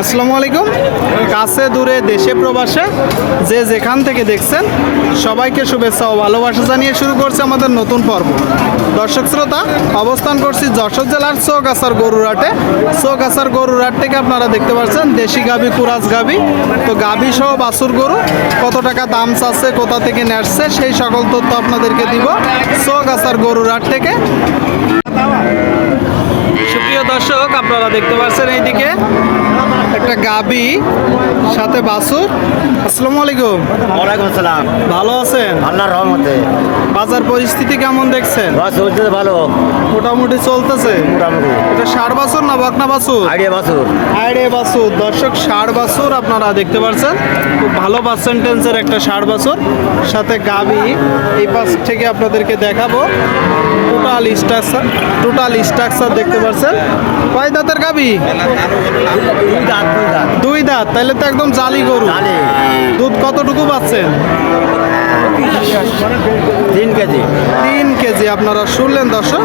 আসসালামু আলাইকুম। কাছে দূরে দেশে প্রবাসে যে যেখান থেকে দেখছেন সবাইকে শুভেচ্ছা ও ভালোবাসা জানিয়ে শুরু করছে আমাদের নতুন পর্ব। দর্শক শ্রোতা, অবস্থান করছি যশোর জেলার চৌগাছার গরুরহাটে। চৌগাছার গরুরহাট থেকে আপনারা দেখতে পাচ্ছেন দেশি গাভী, কুরাজ গাভী, তো গাভী সহ বাছুর গরু কত টাকা দাম চাচ্ছে, কোথা থেকে নেসছে সেই সকল তথ্য আপনাদেরকে দিব চৌগাছার গরুরহাট থেকে। সুপ্রিয় দর্শক, আপনারা দেখতে পাচ্ছেন এইদিকে একটা গাবি সাথে বাছুর। আসসালামু আলাইকুম। ওয়ালাইকুম আসসালাম। ভালো আছেন? আল্লাহর রহমতে। বাজার পরিস্থিতি কেমন দেখছেন? বাস চলতেছে ভালো, মোটামুটি চলতেছে। মোটামুটি। এটা ষাড় বাছুর না বকনা বাছুর? আইডিয়া বাছুর। আইডিয়া বাছুর। দর্শক, ষাড় বাছুর আপনারা দেখতে পাচ্ছেন, খুব ভালো পার্সেন্টেন্সের একটা ষাড় বাছুর সাথে গাবি। এই পাশ থেকে আপনাদেরকে দেখাবো টোটাল স্ট্রাকচার দেখতে পাচ্ছেন। কয় দাঁতের গাবি? দুই দাঁত। তাহলে তো একদম জালি গরু। দুধ কতটুকু পাচ্ছেন? 3 কেজি। 3 কেজি। আপনারা শুনলেন দর্শক,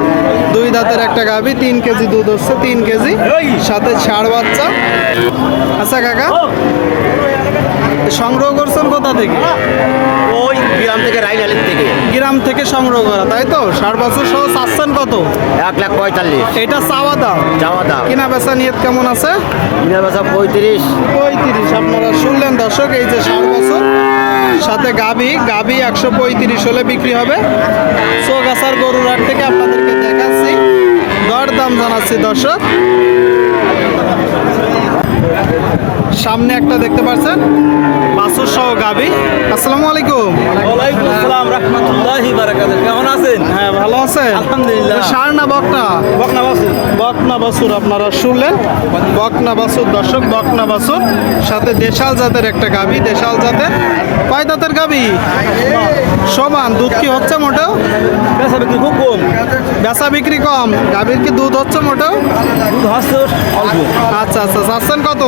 দুই দাঁতের একটা গাভী, 3 কেজি দুধ হচ্ছে, 3 কেজি সাথে ষাড় বাচ্চা। আচ্ছা কাকা, সংগ্রহ করছেন কোথা থেকে? ওই গ্রাম থেকে, রাইনালের থেকে। গ্রাম থেকে সংগ্রহ করা, তাই তো? ষাড় বাছুর সহ চাচ্ছেন কত? 1,45,000 এটা চাওয়া দাম। যাওয়া দাম। কিনা বেচা নিয়ত কেমন আছে? কিনা বেচা 35। আপনারা শুনলেন দর্শক, এই যে ষাড় বাছুর সাথে গাভী 135 হলে বিক্রি হবে। চৌগাছার গরুরহাট থেকে আপনাদেরকে দেখাচ্ছি, দর দাম জানাচ্ছি দর্শক। সামনে একটা দেখতে পাচ্ছেন বাছুর সহ গাভী। আসসালামু আলাইকুম। ওয়ালাইকুম আসসালাম রাহমাতুল্লাহি বারাকাতুহু। কেমন আছেন? হ্যাঁ, ভালো আছেন? আলহামদুলিল্লাহ। ষাড় না বকনা? বকনা বাছুর। বকনা বাছুর আপনারা শুনলেন, বকনা বাছুর দর্শক, বকনা বাছুর সাথে দেশাল জাতের একটা গাভী। দেশাল জাতের কয় দাঁতের গাভী? সমান। দুধ কি হচ্ছে মোটেও? বেচা বিক্রি খুব কম। বেচা বিক্রি কম। গাভীর কি দুধ হচ্ছে মোটেও? দুধ হচ্ছে অল্প। আচ্ছা আচ্ছা, চাচ্ছেন কত?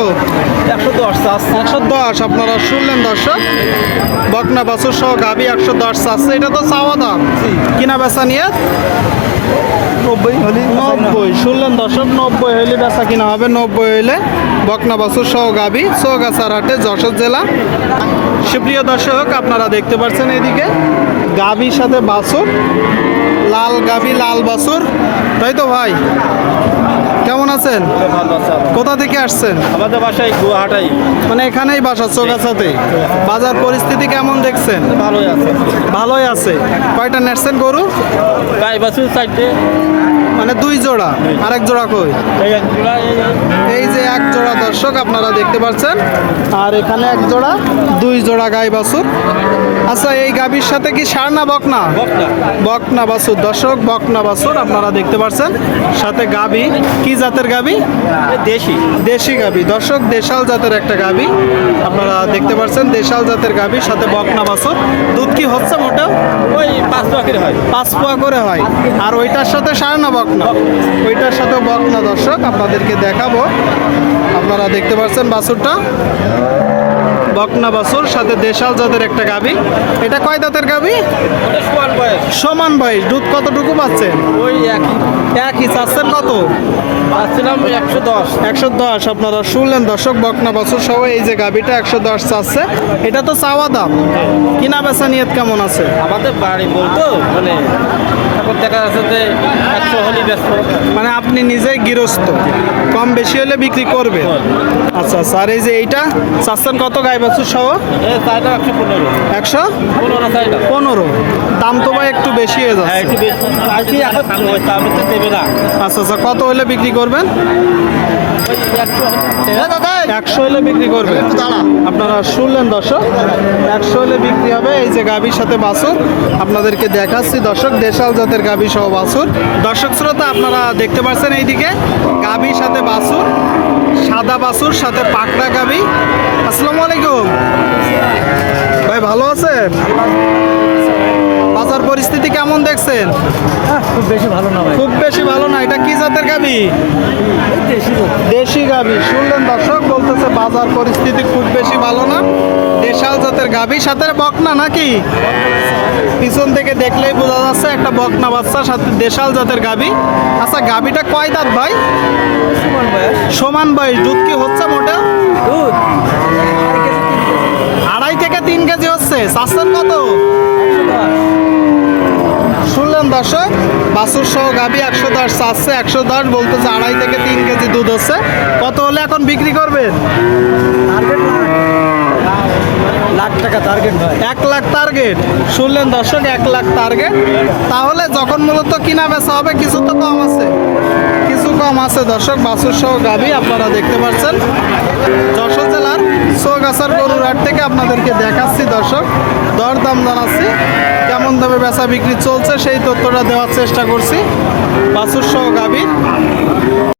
110 চাচ্ছে। 110। আপনারা শুনলেন দর্শক, বকনা বাছুর সহ গাভী 110 চাচ্ছে। এটা তো চাওয়া দাম। কিনা বেচা নিয়ে 90 হলি 90। শুনলেন দর্শক, 90 হইলে বেচা কিনা হবে। 90 হইলে বকনা বাছুর সহ গাভী, চৌগাছার হাটে, যশোর জেলা। সুপ্রিয় দর্শক, আপনারা দেখতে পাচ্ছেন এদিকে গাভীর সাথে বাছুর, লাল গাভী, লাল বাছুর, তাই তো ভাই? কেমন আছেন? ভালো আছে। কোথা থেকে আসছেন? আমাদের বাসায় গুয়াহাটাই। মানে এখানেই বাসা, চৌগাছাতে। বাজার পরিস্থিতি কেমন দেখছেন? ভালোই আছে। ভালোই আছে। কয়টা নেটছেন গরু? গাই বাছুর 4টে। মানে 2 জোড়া। আরেক জোড়া কই? এই এক জোড়া, এই যে এক জোড়া দর্শক আপনারা দেখতে পাচ্ছেন, আর এখানে এক জোড়া, 2 জোড়া গাই বাছুর। আচ্ছা, এই গাভীর সাথে কি ষাড় না বকনা? বকনা। বকনা বাছুর দর্শক, বকনা বাছুর আপনারা দেখতে পাচ্ছেন সাথে গাভী। কি জাতের গাভী? দেশি। দেশি গাভী দর্শক, দেশাল জাতের একটা গাভী আপনারা দেখতে পাচ্ছেন, দেশাল জাতের গাভীর সাথে বকনা বাছুর। দুধ কি হচ্ছে মোটেও? ওই 5 টাকা হয়। 5 পোয়া করে হয়। আর ওইটার সাথে ষাড় না বকনা? ওইটার সাথে বকনা দর্শক আপনাদেরকে দেখাবো। আপনারা দেখতে পাচ্ছেন বাছুরটা, বকনা বাছুর সাথে দেশাল জাতের একটা গাভী। এটা কয় দাঁতের গাভী? ওটা সমান বয়স। সমান বয়স। দুধ কতটুকু পাচ্ছেন? ওই একই। চাচ্ছেন কত? পাচ্ছিলাম 110। 110। আপনারা শুনলেন দর্শক, বকনা বাছুর সহ এই যে গাভীটা 110 চাচ্ছে। এটা তো চাওয়া দাম। কিনা বেচা নিয়ত কেমন আছে? আমাদের বাড়ি বলতো মানে এখন দেখা যাচ্ছে যে 100 হলি ব্যস্ত। মানে আপনি নিজেই গৃহস্থ, কম বেশি হলে বিক্রি করবে। আচ্ছা স্যার, এই যে এইটা চাচ্ছেন কত গাই বাছুর সহ? এই চাইটা 115। 115 চাইটা। দাম তো ভাই একটু বেশি হয়ে হ্যাঁ, যাচ্ছে। একটু বেশি। আজকে এখন আমি তো দেবে না। আচ্ছা আচ্ছা, কত হলে বিক্রি করবেন? ওই 100 হলে বিক্রি করবে। আপনারা শুনলেন দর্শক, 100 হলে বিক্রি হবে। এই যে গাভীর সাথে বাছুর আপনাদেরকে দেখাচ্ছি দর্শক, দেশাল জাতের গাভী সহ বাছুর। দর্শক শ্রোতা, আপনারা দেখতে পাচ্ছেন এইদিকে গাভীর সাথে বাছুর, সাদা বাছুর সাথে পাকড়া গাভী। আসসালামু আলাইকুম ভাই, ভালো আছেন? বাজার পরিস্থিতি কেমন দেখছেন? খুব বেশি ভালো না ভাই। খুব বেশি ভালো না। এটা কি জাতের গাভী? দেশি। দেশি গাভী। শুনলেন দর্শক, বলতেছে বাজার পরিস্থিতি খুব বেশি ভালো না। দেশাল জাতের গাভী সাথে বকনা নাকি? পিছন থেকে দেখলেই বোঝা যাচ্ছে একটা বকনা বাচ্চা সাথে দেশাল জাতের গাভী। আচ্ছা, গাভীটা কয় দাঁত ভাই? সমান বয়স, দুধ কি হচ্ছে মোটা? দুধ 2.5 থেকে 3 কেজি হচ্ছে। চাচ্ছেন কত? শুনলেন দর্শক, বাছুর সহ গাভী 110 চাচ্ছে, 110 বলতেছে 2.5 থেকে 3 কেজি দুধ হচ্ছে। কত হলে এখন বিক্রি করবেন? লাখ টাকা টার্গেট ভাই। 1 লাখ টার্গেট। শুনলেন দর্শক, 1 লাখ টার্গেট। তাহলে যখন মূলত কিনা বেচা হবে কিছু তো কম আছে, কিছু কম আছে দর্শক। বাছুর সহ গাভী আপনারা দেখতে পাচ্ছেন। যশোর জেলার চৌগাছার গরুর হাট থেকে আপনাদেরকে দেখাচ্ছি দর্শক, দরদাম জানাচ্ছি, কেমন দামে বেচা বিক্রি চলছে সেই তথ্যটা দেওয়ার চেষ্টা করছি। বাছুর সহ গাভী